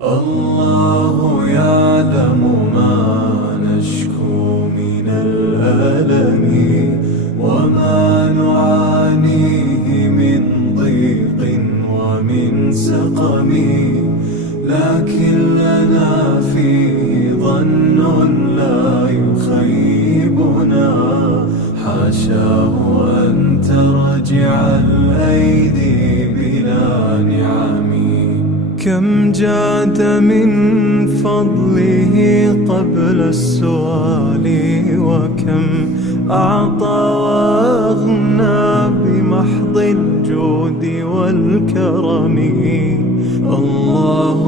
الله يعلم ما نشكو من الألم وما نعانيه من ضيق ومن سقم، لكن لنا فيه ظن لا يخيبنا، حاشاه أن ترجع الأيدي بلا نعم. كم جاد من فضله قبل السؤال، وكم أعطى وأغنى بمحض الجود والكرم. الله